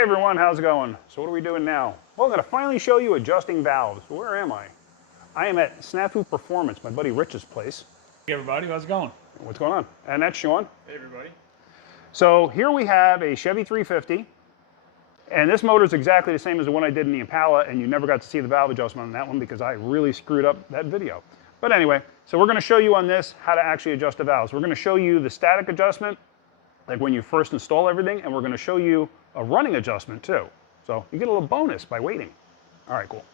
Hey everyone, how's it going? So what are we doing now? Well, I'm going to finally show you adjusting valves. Where am I? I am at Snafu Performance, my buddy Rich's place. Hey everybody, how's it going? What's going on? And that's Sean. Hey everybody. So here we have a Chevy 350, and this motor is exactly the same as the one I did in the Impala, and you never got to see the valve adjustment on that one because I really screwed up that video. But anyway, so we're going to show you on this how to actually adjust the valves. We're going to show you the static adjustment, like when you first install everything, and we're going to show you a running adjustment too. So you get a little bonus by waiting. All right, cool.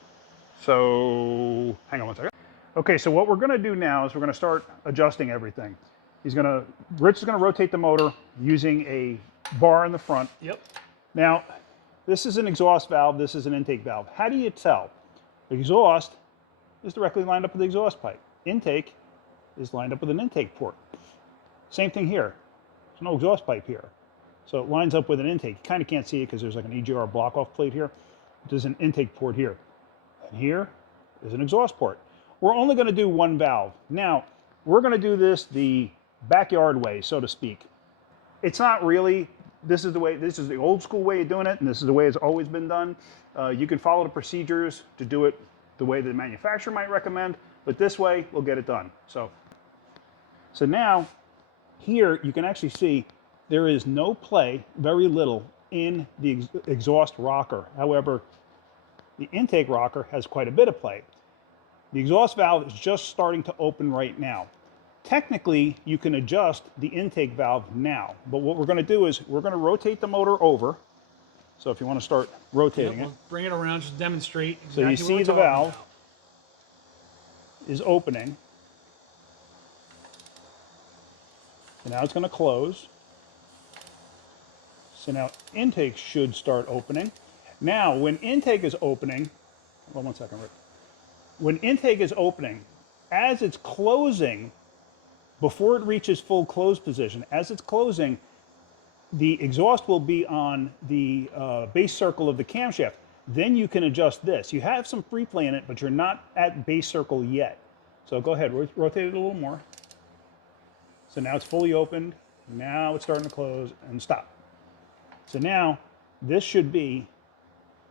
So hang on one second. Okay, so what we're going to do now is we're going to start adjusting everything. Rich is going to rotate the motor using a bar in the front. Yep. Now, this is an exhaust valve, this is an intake valve. How do you tell? The exhaust is directly lined up with the exhaust pipe. Intake is lined up with an intake port. Same thing here. There's no exhaust pipe here. So it lines up with an intake. You kind of can't see it because there's like an EGR block-off plate here. There's an intake port here. And here is an exhaust port. We're only going to do one valve. Now, we're going to do this the backyard way, so to speak. It's not really, this is the old school way of doing it, and this is the way it's always been done. You can follow the procedures to do it the way the manufacturer might recommend, but this way we'll get it done. So now, here you can actually see there is no play, very little, in the exhaust rocker. However, the intake rocker has quite a bit of play. The exhaust valve is just starting to open right now. Technically, you can adjust the intake valve now, but what we're going to do is we're going to rotate the motor over. So if you want to start rotating We'll bring it around, just demonstrate exactly so you see the valve is opening. So now it's going to close. So now intake should start opening. Now, when intake is opening, hold on one second, Rick. When intake is opening, as it's closing, before it reaches full close position, as it's closing, the exhaust will be on the base circle of the camshaft. Then you can adjust this. You have some free play in it, but you're not at base circle yet. So go ahead, rotate it a little more. So now it's fully opened. Now it's starting to close and stop. So now this should be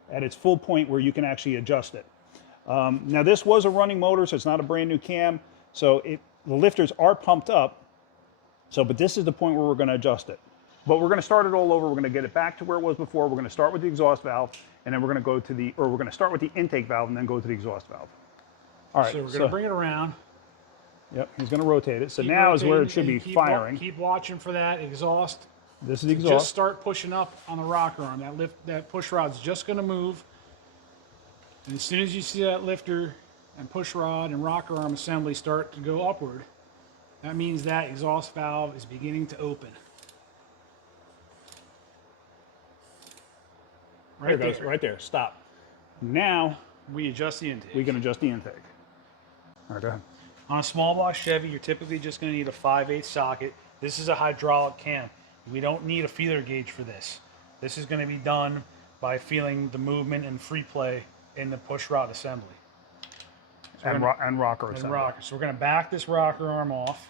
at its full point where you can actually adjust it. Now this was a running motor, so it's not a brand new cam. So the lifters are pumped up. But this is the point where we're going to adjust it. But we're going to start it all over. We're going to get it back to where it was before. We're going to start with the exhaust valve, and then we're going to go to we're going to start with the intake valve and then go to the exhaust valve. All right. So we're going to bring it around. Yep, he's going to rotate it. So now is where it should be firing. Keep watching for that exhaust. This is the exhaust. Just start pushing up on the rocker arm. That push rod's just going to move. And as soon as you see that lifter and push rod and rocker arm assembly start to go upward, that means that exhaust valve is beginning to open. Right there. It goes, right there. Stop. Now we adjust the intake. We can adjust the intake. All right, go ahead. On a small block Chevy, you're typically just going to need a 5/8 socket. This is a hydraulic cam. We don't need a feeler gauge for this. This is going to be done by feeling the movement and free play in the push rod assembly. So and rocker assembly. Rocker. So we're going to back this rocker arm off.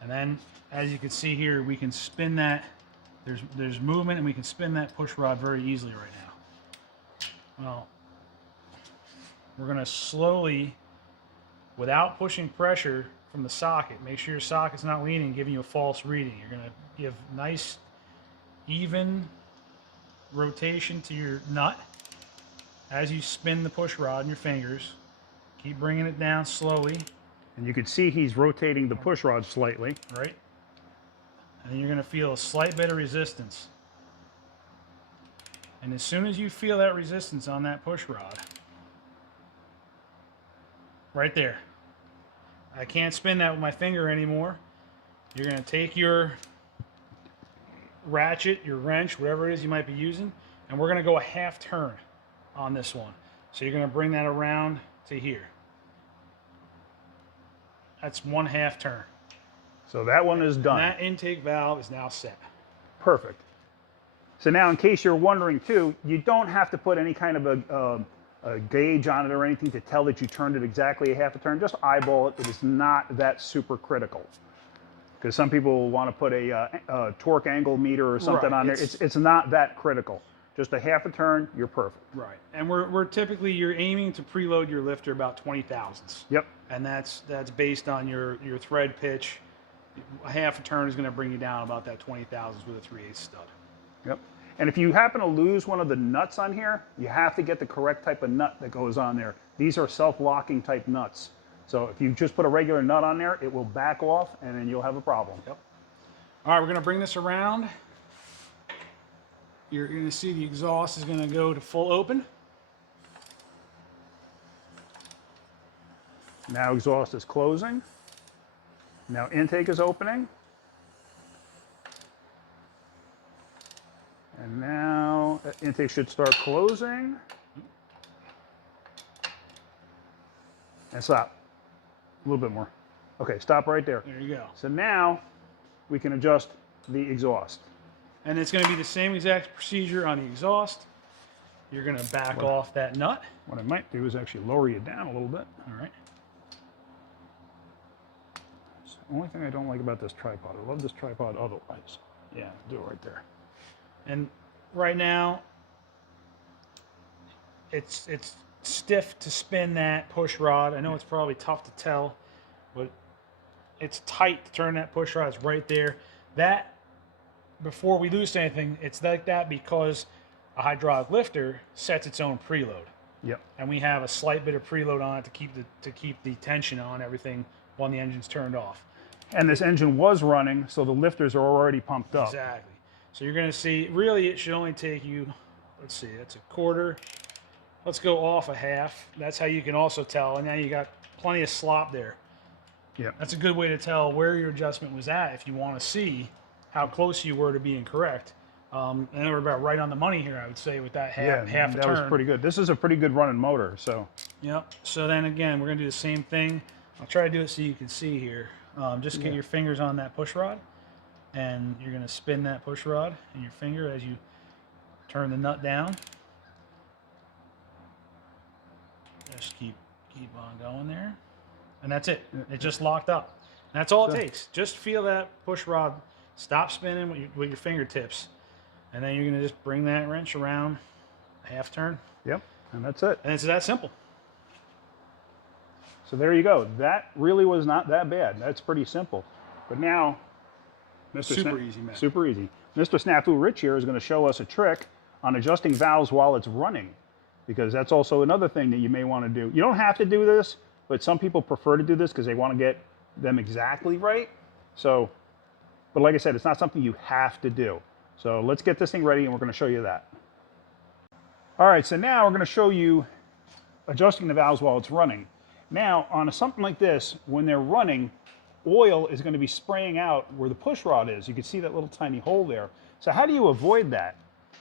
And then, as you can see here, we can spin that. There's movement, and we can spin that push rod very easily right now. Well, we're going to slowly, without pushing pressure from the socket, make sure your socket's not leaning, giving you a false reading. You're going to give nice, even rotation to your nut as you spin the push rod in your fingers. Keep bringing it down slowly. And you can see he's rotating the push rod slightly. Right? And then you're going to feel a slight bit of resistance. And as soon as you feel that resistance on that push rod, right there, I can't spin that with my finger anymore. You're going to take your ratchet, your wrench, whatever it is you might be using, and we're going to go a half turn on this one. So you're going to bring that around to here. That's 1/2 turn. So that one is done. And that intake valve is now set. Perfect. So now, in case you're wondering too, you don't have to put any kind of a gauge on it or anything to tell that you turned it exactly a half a turn. Just eyeball it. It is not that super critical. because some people want to put a torque angle meter or something Right, on there. It's not that critical. Just a half a turn, you're perfect. Right, and we're typically you're aiming to preload your lifter about 20 thousandths. Yep. And that's based on your thread pitch. A half a turn is going to bring you down about that 20 thousandths with a 3/8 stud. Yep. And if you happen to lose one of the nuts on here, you have to get the correct type of nut that goes on there. These are self-locking type nuts. So if you just put a regular nut on there, it will back off and then you'll have a problem. Yep. All right, we're going to bring this around. You're going to see the exhaust is going to go to full open. Now exhaust is closing. Now intake is opening. And now intake should start closing. And stop. A little bit more. Okay, stop right there. There you go. So now we can adjust the exhaust. And it's going to be the same exact procedure on the exhaust. You're going to back off that nut. What I might do is actually lower you down a little bit. All right. It's the only thing I don't like about this tripod. I love this tripod otherwise. Yeah, do it right there. And right now, it's stiff to spin that push rod. I know it's probably tough to tell, but it's tight to turn that push rod. It's right there. That, before we lose anything, it's like that because a hydraulic lifter sets its own preload. Yep. And we have a slight bit of preload on it to keep the tension on everything while the engine's turned off. And this engine was running, so the lifters are already pumped up. Exactly. So you're going to see, really it should only take you, let's see, that's a quarter. Let's go off a half. That's how you can also tell. And now you got plenty of slop there. Yeah. That's a good way to tell where your adjustment was at if you want to see how close you were to being correct. And we're about right on the money here, I would say, with that half a that turn. was pretty good. This is a pretty good running motor, so. Yep. So then again, we're going to do the same thing. I'll try to do it so you can see here. Just get your fingers on that push rod, and you're going to spin that push rod in your finger as you turn the nut down. Just keep on going there. And that's it. It just locked up. And that's all it takes. Just feel that push rod stop spinning with your fingertips. And then you're going to just bring that wrench around a half turn. Yep, and that's it. And it's that simple. So there you go. That really was not that bad. That's pretty simple. But now, Super easy, man. Super easy. Mr. Snafu Rich here is going to show us a trick on adjusting valves while it's running, because that's also another thing that you may want to do. You don't have to do this, but some people prefer to do this because they want to get them exactly right. So, but like I said, it's not something you have to do. So let's get this thing ready and we're going to show you that. All right, so now we're going to show you adjusting the valves while it's running. Now, on something like this, when they're running, oil is going to be spraying out where the push rod is. You can see that little tiny hole there. So how do you avoid that?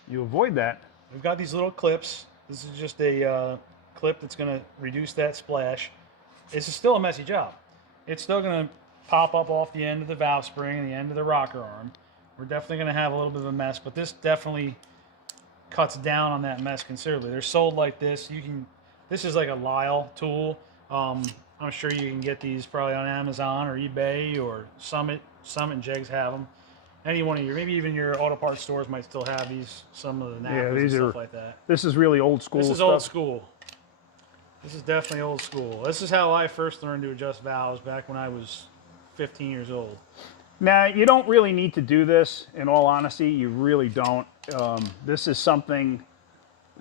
You avoid that. We've got these little clips. This is just a clip that's going to reduce that splash. This is still a messy job. It's still going to pop up off the end of the valve spring and the end of the rocker arm. We're definitely going to have a little bit of a mess, but this definitely cuts down on that mess considerably. They're sold like this. This is like a Lyle tool. I'm sure you can get these probably on Amazon or eBay or Summit. Summit and Jegs have them. Any one of your, maybe even your auto parts stores might still have these. Some of the nappers and stuff like that. This is really old school This is stuff. old school. This is definitely old school. This is how I first learned to adjust valves back when I was 15 years old. Now, you don't really need to do this, in all honesty. You really don't. This is something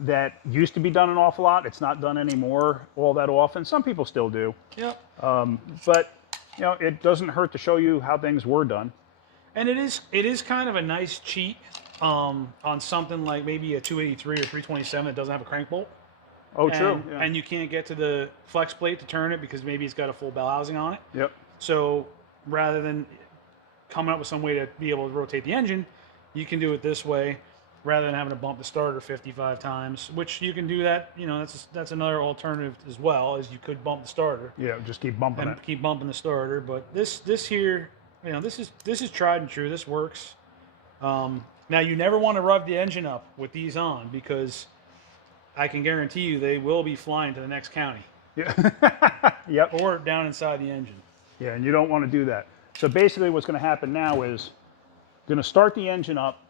that used to be done an awful lot. It's not done anymore all that often. Some people still do. Yep. But, you know, it doesn't hurt to show you how things were done. And it is kind of a nice cheat on something like maybe a 283 or 327 that doesn't have a crank bolt. Oh, true. Yeah. And you can't get to the flex plate to turn it because maybe it's got a full bell housing on it. Yep. So rather than coming up with some way to be able to rotate the engine, you can do it this way rather than having to bump the starter 55 times, which you can do that. You know, that's another alternative as well, as you could bump the starter. Yeah, just keep bumping and it. keep bumping the starter. But this here, you know, this is tried and true. This works. Now you never want to rev the engine up with these on because I can guarantee you they will be flying to the next county. Yeah. Yep. Or down inside the engine. Yeah, and you don't want to do that. So basically what's going to happen now is going to start the engine up.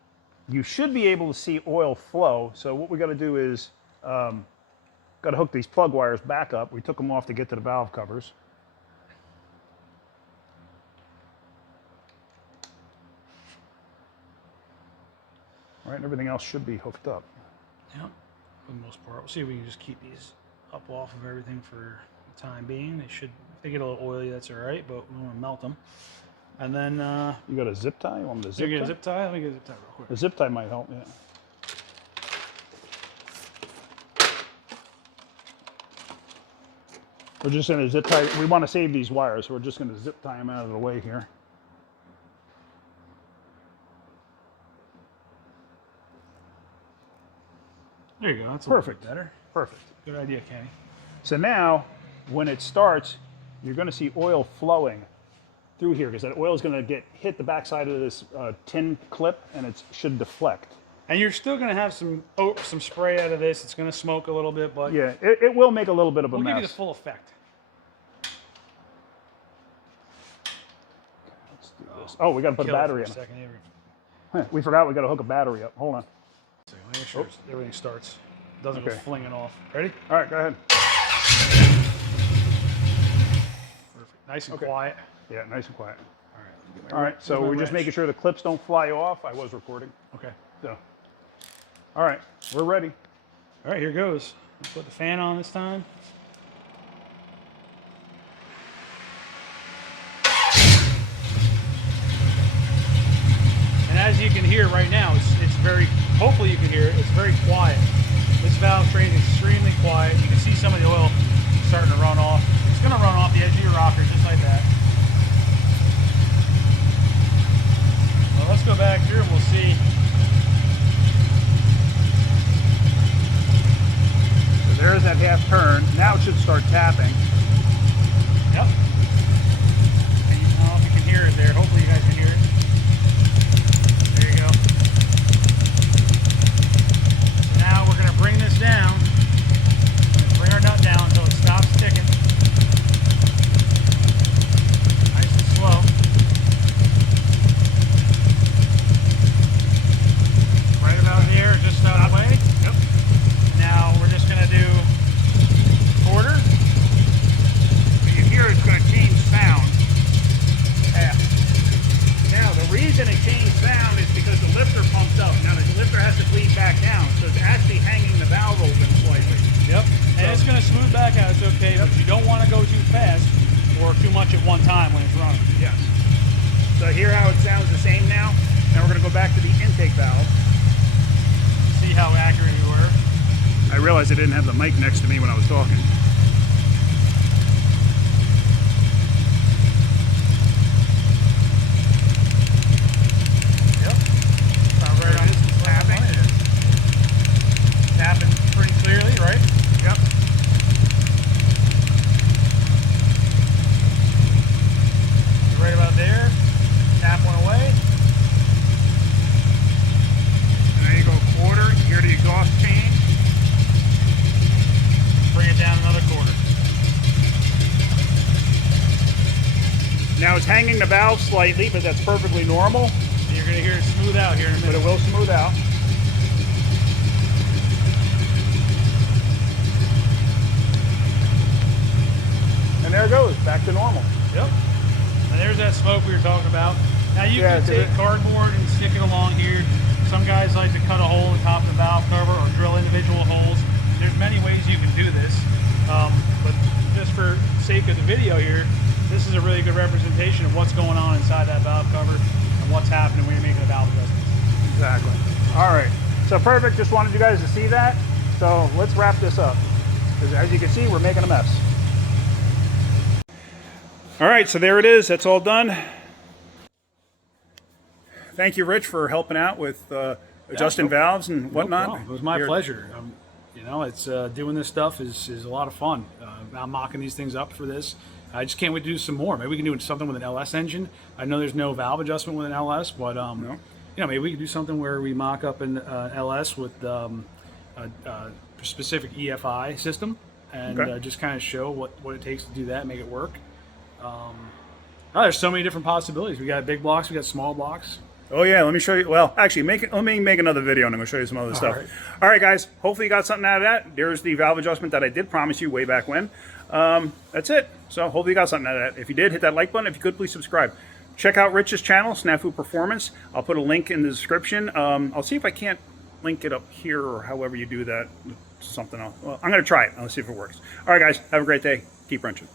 You should be able to see oil flow. So what we got to do is got to hook these plug wires back up. We took them off to get to the valve covers. All right, and everything else should be hooked up. Yep, for the most part. We'll see if we can just keep these up off of everything for the time being. They should, if they get a little oily, that's all right, but we don't want to melt them. And then, You got a zip tie? You want me to you zip get tie? a zip tie? Let me get a zip tie real quick. The zip tie might help, yeah. We're just going to zip tie. We want to save these wires, so we're just going to zip tie them out of the way here. There you go. That's a Perfect. little bit better. Perfect. Good idea, Kenny. So now, when it starts, you're going to see oil flowing through here because that oil is going to hit the backside of this tin clip, and it should deflect. And you're still going to have some spray out of this. It's going to smoke a little bit, but Yeah, it will make a little bit of a we'll mess. give you the full effect. Let's do this. Oh, we got to put a Kill it battery for in. a second. Here We forgot we got to hook a battery up. Hold on. So make sure everything starts. Doesn't go Okay. flinging off. Ready? All right, go ahead. Perfect. Nice and Okay. quiet. Yeah, nice and quiet. All right. All right, so Where's my we're just wrench? making sure the clips don't fly off. I was recording. Okay. So, all right, we're ready. All right, here goes. Let's put the fan on this time. And as you can hear right now, it's very, hopefully you can hear it, it's very quiet. This valve train is extremely quiet. You can see some of the oil starting to run off. It's going to run off the edge of your rocker just like that. Well, let's go back here and we'll see. So there's that half turn. Now it should start tapping. Yep. And I don't know if you can hear it there. Hopefully you guys can hear it. There you go. Now we're going to bring this down. Bring our nut down until it stops ticking. Nice and slow. Right about here, just out of the way. Yep. Now we're just going to do quarter. You hear it's going to change sound. Yeah. Now the reason it changed sound is because the lifter pumps up. Now the lifter has to bleed back down, so it's actually hanging the valve open slightly. Yep. And it's going to smooth back out. It's okay, but you don't want to go too fast or too much at one time when it's running. Yes. So hear how it sounds the same now? Now we're going to go back to the intake valve. See how accurate you were. I realized I didn't have the mic next to me when I was talking. Yep. Sounds right on. Tapping. Tapping pretty clearly, right? Yep. Right about there. Tap one away. And there you go, quarter. You hear the exhaust change. Bring it down another quarter. Now it's hanging the valve slightly, but that's perfectly normal. And you're going to hear it smooth out here in a But minute. it will smooth out. And there it goes, back to normal. Yep. And there's that smoke we were talking about. Now you Yeah, can take it- cardboard and stick it along here. Some guys like to cut a hole in the top of the valve cover or drill individual holes. There's many ways you can do this. But just for sake of the video here, this is a really good representation of what's going on inside that valve cover and what's happening when you're making a valve adjustment. Exactly. All right. So perfect. Just wanted you guys to see that. So let's wrap this up. Because as you can see, we're making a mess. All right. So there it is. That's all done. Thank you, Rich, for helping out with adjusting valves and whatnot. No problem. It was my Here- pleasure. You know, it's doing this stuff is a lot of fun. I'm mocking these things up for this. I just can't wait to do some more. Maybe we can do something with an LS engine. I know there's no valve adjustment with an LS, but you know, maybe we can do something where we mock up an LS with a specific EFI system and Okay. just kind of show what it takes to do that, make it work. Oh, there's so many different possibilities. We got big blocks, we got small blocks. Oh yeah, let me show you. Well, actually, let me make another video and I'm gonna show you some other stuff. right. All right, guys. Hopefully you got something out of that. There's the valve adjustment that I did promise you way back when. That's it. So hopefully you got something out of that. If you did, hit that like button. If you could, please subscribe. Check out Rich's channel, Snafu Performance. I'll put a link in the description. I'll see if I can't link it up here or however you do that. Something else. Well, I'm gonna try it. I'll see if it works. All right, guys. Have a great day. Keep wrenching.